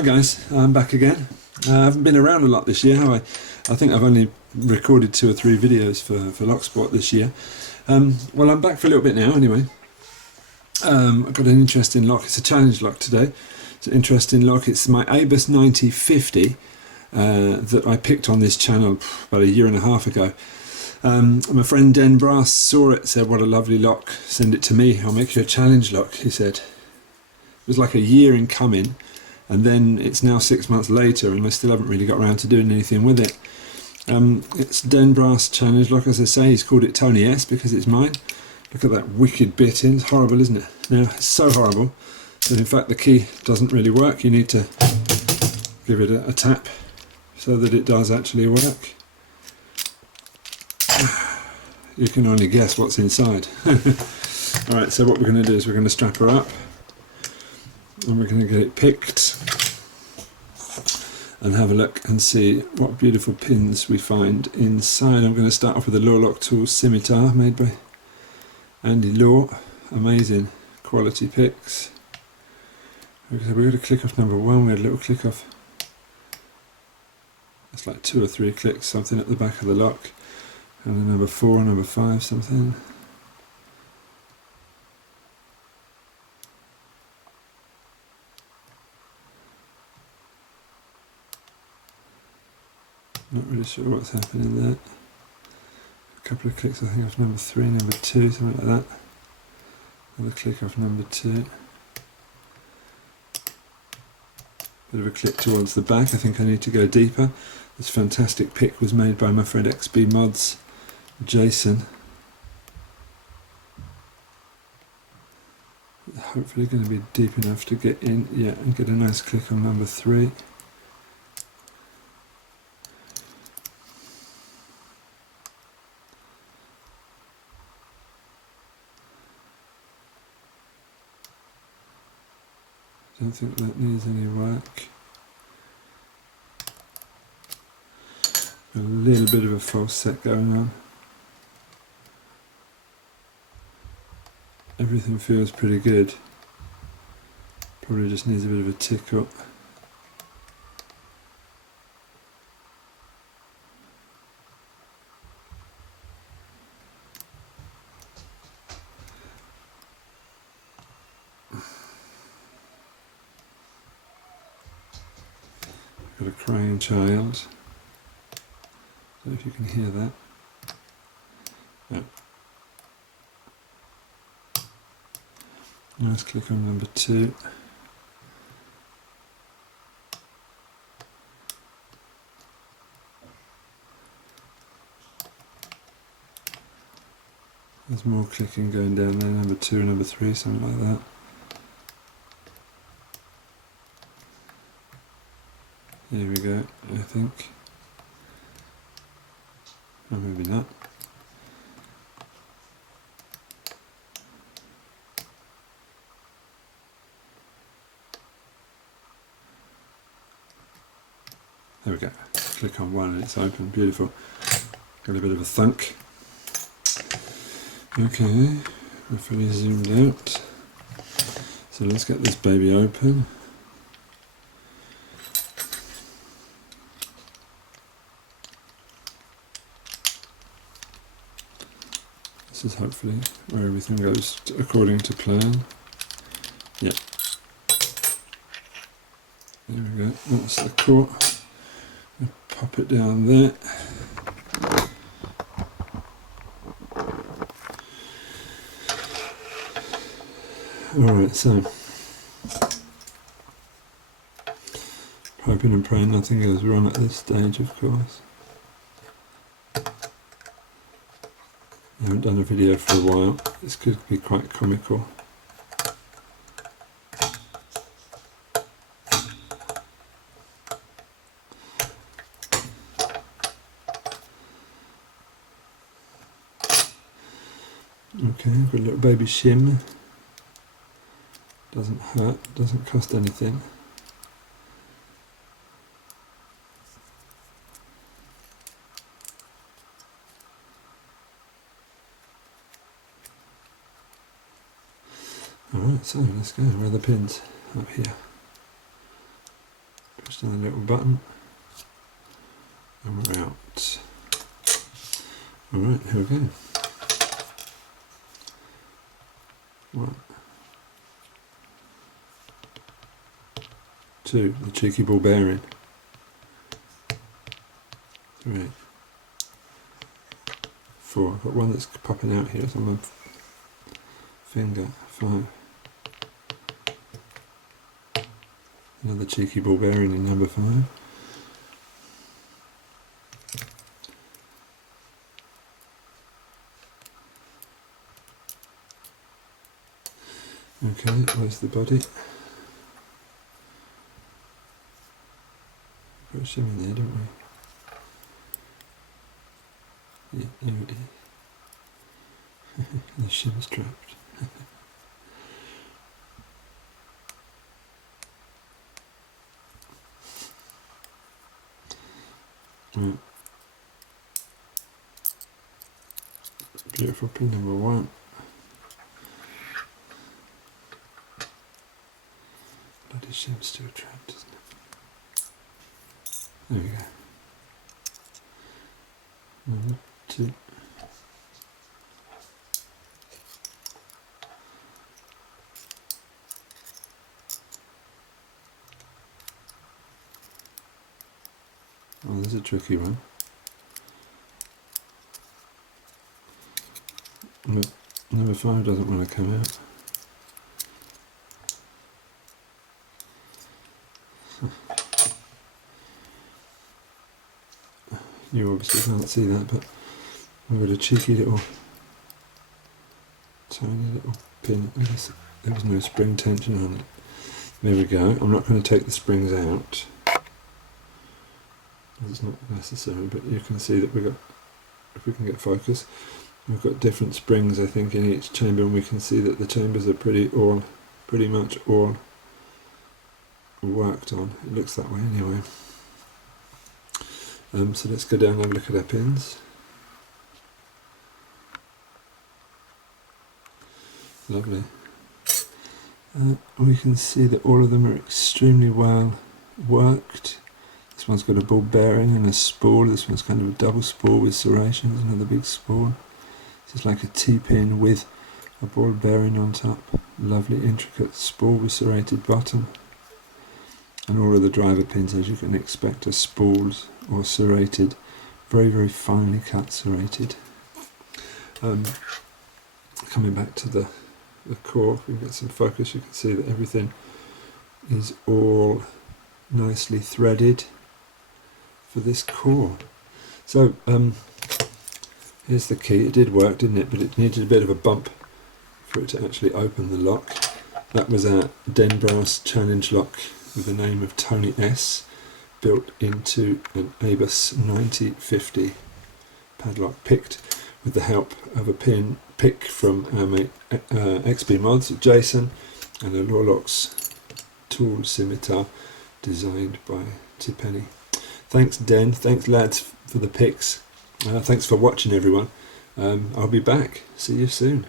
Hi guys, I'm back again. I haven't been around a lot this year, have I? I think I've only recorded 2 or 3 videos for Locksport this year. Well, I'm back for a little bit now anyway. I've got an interesting lock. It's a challenge lock today. It's an interesting lock. It's my ABUS 9050 that I picked on this channel about 1.5 years ago. My friend Den Brass saw it, said what a lovely lock, send it to me, I'll make you a challenge lock, he said. It was like a year in coming, and then it's now 6 months later and I still haven't really got around to doing anything with it. It's Den Brass challenge lock, as I say. He's called it TonyS because it's mine. Look at that wicked bit in, it's horrible, isn't it? Now, it's so horrible that in fact the key doesn't really work. You need to give it a tap so that it does actually work. You can only guess what's inside. Alright, so what we're going to do is we're going to strap her up and we're going to get it picked and have a look and see what beautiful pins we find inside. I'm going to start off with a Law Lock Tool scimitar made by Andy Law. Amazing quality picks. We've got a click off number 1, we had a little click off. It's like 2 or 3 clicks, something at the back of the lock. And then number 4, number 5, something. Not really sure what's happening there. A couple of clicks, I think, off number 3, number 2, something like that. Another click off number 2. Bit of a click towards the back. I think I need to go deeper. This fantastic pick was made by my friend XbMods, Jason. Hopefully going to be deep enough to get in, yeah, and get a nice click on number 3. I don't think that needs any work. A little bit of a false set going on. Everything feels pretty good. Probably just needs a bit of a tick up. Got a crying child. I don't know if you can hear that. Yeah. Nice click on number 2. There's more clicking going down there, number 2 and number 3, something like that. Here we go, I think. Or maybe not. There we go. Click on 1 and it's open. Beautiful. Got a bit of a thunk. Okay, we're fully zoomed out. So let's get this baby open. This is hopefully where everything goes according to plan. Yep. There we go. That's the core. Pop it down there. Alright, so hoping and praying nothing goes wrong at this stage, of course. I haven't done a video for a while. This could be quite comical. Okay, I've got a little baby shim. Doesn't hurt, doesn't cost anything. Alright, so let's go. Where are the pins? Up here. Just another little button, and we're out. Alright, here we go. 1, 2, the cheeky ball bearing. 3, 4, I've got one that's popping out here, it's on my finger. 5, another cheeky ball bearing in number 5. Okay, where's the body? Put a shim in there, don't we? Yeah, there it is. The shim's trapped. Right. Beautiful pin number 1. Bloody shim's still trapped, isn't it? There we go. 1, 2. Oh, there's a tricky one. Look, number 5 doesn't want to come out. You obviously can't see that, but I've got a cheeky little, tiny little pin. There was no spring tension on it. There we go. I'm not going to take the springs out. It's not necessary, but you can see that we've got, if we can get focus, we've got different springs, I think, in each chamber, and we can see that the chambers are pretty much all worked on. It looks that way anyway. So let's go down and have a look at our pins. Lovely. We can see that all of them are extremely well worked. This one's got a ball bearing and a spool. This one's kind of a double spool with serrations, another big spool. This is like a T-pin with a ball bearing on top. Lovely intricate spool with serrated bottom. And all of the driver pins, as you can expect, are spooled or serrated, very, very finely cut serrated. Coming back to the core, if we can get some focus, you can see that everything is all nicely threaded for this core. So here's the key. It did work, didn't it? But it needed a bit of a bump for it to actually open the lock. That was our Den Brass challenge lock with the name of TonyS, built into an ABUS 9050 padlock, picked with the help of a pin pick from our mate XbMods, Jason, and a Lawlox tool scimitar designed by Tipenny. Thanks Den, thanks lads for the picks. Thanks for watching everyone. I'll be back. See you soon.